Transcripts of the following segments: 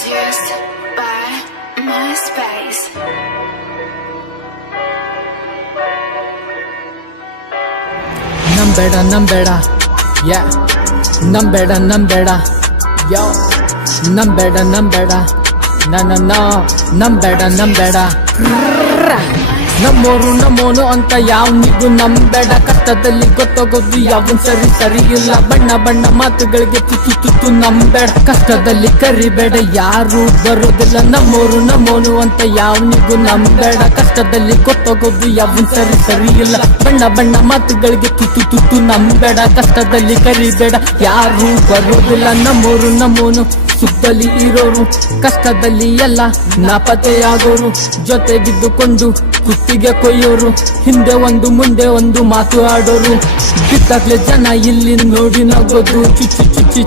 Produced by MySpace. ನಂಬೇಡ ಯಾ ನಂಬೇಡ ಯೋ ನಂಬೇಡ ನಂಬೇಡ ನಮ್ಮೋರು ನಮ್ಮೋನು ಅಂತ ಯಾವನಿಗೂ ನಂಬೇಡ. ಕಷ್ಟದಲ್ಲಿ ಗೊತ್ತಾಗೋದು ಯಾವನ್ ಸರಿ ಇಲ್ಲ. ಬಣ್ಣ ಮಾತುಗಳಿಗೆ ತುತ್ತು ನಂಬೇಡ. ಕಷ್ಟದಲ್ಲಿ ಕರಿಬೇಡ, ಯಾರು ಬರೋದಿಲ್ಲ. ನಮ್ಮೋರು ನಮ್ಮೋನು ಅಂತ ಯಾವನಿಗೂ ನಂಬೇಡ. ಕಷ್ಟದಲ್ಲಿ ಗೊತ್ತಾಗೋದು ಯಾವನ್ ಸರಿ ಇಲ್ಲ. ಬಣ್ಣ ಮಾತುಗಳಿಗೆ ತುತ್ತು ನಂಬೇಡ. ಕಷ್ಟದಲ್ಲಿ ಕರಿಬೇಡ, ಯಾರು ಬರೋದಿಲ್ಲ. ನಮ್ಮೋರು ನಮ್ಮೋನು ಸುತ್ತಲಿ ಇರೋರು, ಕಷ್ಟದಲ್ಲಿ ಎಲ್ಲ ನಾಪತ್ತೆಯಾಗೋರು. ಜೊತೆಗಿದ್ದುಕೊಂಡು ಕುತ್ತಿಗೆ ಕೊಯ್ಯೋರು, ಹಿಂದೆ ಒಂದು ಮುಂದೆ ಒಂದು ಮಾತು ಆಡೋರು. ಬಿದ್ದಾಗ್ಲೆ ಜನ ಇಲ್ಲಿ ನೋಡಿ ನಗೋದು,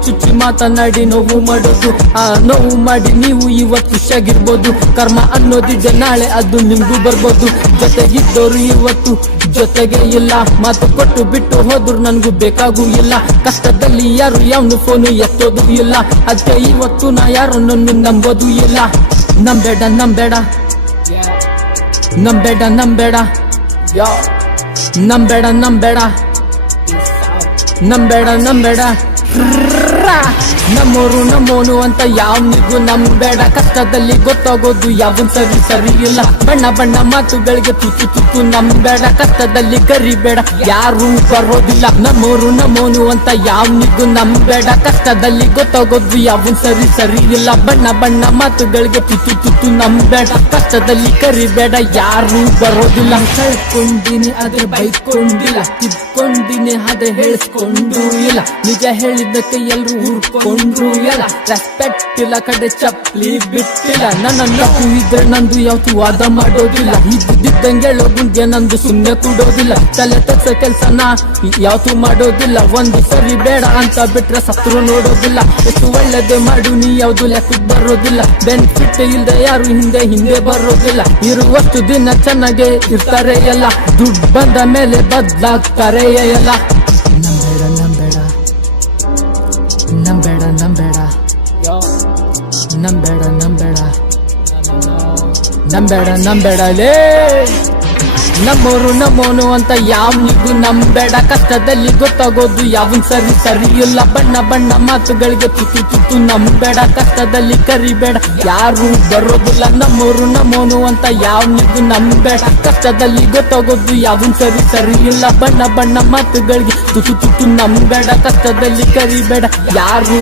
ಚುಚ್ಚಿ ಮಾತನಾಡಿ ನೋವು ಮಾಡೋದು. ಆ ನೋವು ಮಾಡಿ ನೀವು ಇವತ್ತು ಖುಷಿಯಾಗಿರ್ಬೋದು. ಕರ್ಮ ಅನ್ನೋದಿದೆ, ನಾಳೆ ಅದು ನಿಮ್ಗೂ ಬರ್ಬೋದು. ಜೊತೆಗಿದ್ದೋರು ಇವತ್ತು ಜೊತೆಗೆ ಇಲ್ಲ. ಮಾತು ಕೊಟ್ಟು ಬಿಟ್ಟು ಹೋದ್ರು ನನ್ಗೂ ಬೇಕಾಗೂ ಇಲ್ಲ. ಕಷ್ಟದಲ್ಲಿ ಯಾರು ಯಾವನು ಫೋನು ಎತ್ತೋದು ಇಲ್ಲ. ಅದಕ್ಕೆ ಇವತ್ತು ನಾ ಯಾರನ್ನು ನಂಬೋದು ಇಲ್ಲ. ನಂಬೇಡ ಯೋ ನಂಬೇಡ ನಮ್ಮೋರು ನಮ್ಮೋನು ಅಂತ ಯಾವನಿಗೂ ನಂಬೇಡ. ಕಷ್ಟದಲ್ಲಿ ಗೊತ್ತಾಗೋದು ಯಾವನ್ ಸರಿ ಇಲ್ಲ. ಬಣ್ಣ ಮಾತುಗಳಿಗೆ ತುತ್ತು ನಂಬೇಡ. ಕಷ್ಟದಲ್ಲಿ ಕರಿಬೇಡ, ಯಾರು ಬರೋದಿಲ್ಲ. ನಮ್ಮೋರು ನಮ್ಮೋನು ಅಂತ ಯಾವನಿಗೂ ನಂಬೇಡ. ಕಷ್ಟದಲ್ಲಿ ಗೊತ್ತಾಗೋದು ಯಾವನ್ ಸರಿ ಇಲ್ಲ. ಬಣ್ಣ ಮಾತುಗಳಿಗೆ ತುತ್ತು ನಂಬೇಡ. ಕಷ್ಟದಲ್ಲಿ ಕರಿಬೇಡ, ಯಾರು ಬರೋದಿಲ್ಲ. ಕಳ್ಕೊಂಡಿನಿ ಆದ್ರೆ ಬೈಕೊಂಡಿಲ್ಲ, ತಿದ್ಕೊಂಡಿನಿ ಆದ್ರೆ ಹೇಳಿಸ್ಕೊಂಡು ಇಲ್ಲ. ನಿಜ ಹೇಳಿದ್ದಕ್ಕೆ ಎಲ್ರು ಊರ್ಕೊಂಡ್ರು ಇಲ್ಲ. ರೆಸ್ಪೆಕ್ಟ್ ಇಲ್ಲ, ಕಡೆ ಚಪ್ಲಿ ಬಿಟ್ಟಿಲ್ಲ. ನನ್ನ ಇದ್ರೆ ನಂದು ಯಾವತ್ತು ವಾದ ಮಾಡೋದಿಲ್ಲ. ಇದ್ದಂಗೆ ಹೇಳೋಗುಂಗೆ ನಂದು ಸುಮ್ಮನೆ ಕೂಡೋದಿಲ್ಲ. ತಲೆ ತಗ್ಸೋ ಕೆಲ್ಸನ ಯಾವತ್ತು ಮಾಡೋದಿಲ್ಲ. ಒಂದು ಸರಿ ಬೇಡ ಅಂತ ಬಿಟ್ರೆ ಸತ್ರು ನೋಡೋದಿಲ್ಲ. ಎಷ್ಟು ಒಳ್ಳೇದೇ ಮಾಡು ನೀ ಯಾವ್ದು ಲೆಕ್ಕಕ್ಕೆ ಬರೋದಿಲ್ಲ. ಬೆನಿಫಿಟ್ ಇಲ್ದೆ ಯಾರು ಹಿಂದೆ ಬರೋದಿಲ್ಲ. ಇರುವಷ್ಟು ದಿನ ಚೆನ್ನಾಗೆ ಇರ್ತಾರೆ ಎಲ್ಲ, ದುಡ್ಡು ಬಂದ ಮೇಲೆ ಬದ್ಲಾಗ್ತಾರೆ ಎಲ್ಲ. ನಂಬೇಡ ಲೇ. ನಮ್ಮೋರು ನಮ್ಮೋನು ಅಂತ ಯಾವನಿಗೂ ನಂಬೇಡ. ಕಷ್ಟದಲ್ಲಿ ಗೊತ್ತಾಗೋದು ಯಾವನ್ ಸರಿ ಇಲ್ಲ. ಬಣ್ಣ ಮಾತುಗಳಿಗೆ ತುತ್ತು ನಂಬೇಡ. ಕಷ್ಟದಲ್ಲಿ ಕರಿಬೇಡ, ಯಾರು ಬರೋದಿಲ್ಲ. ನಮ್ಮೋರು ನಮ್ಮೋನು ಅಂತ ಯಾವನಿಗೂ ನಂಬೇಡ. ಕಷ್ಟದಲ್ಲಿ ಗೊತ್ತಾಗೋದು ಯಾವನ್ ಸರಿ ಇಲ್ಲ. ಬಣ್ಣ ಮಾತುಗಳಿಗೆ ತುತ್ತು ನಂಬೇಡ. ಕಷ್ಟದಲ್ಲಿ ಕರಿಬೇಡ, ಯಾರು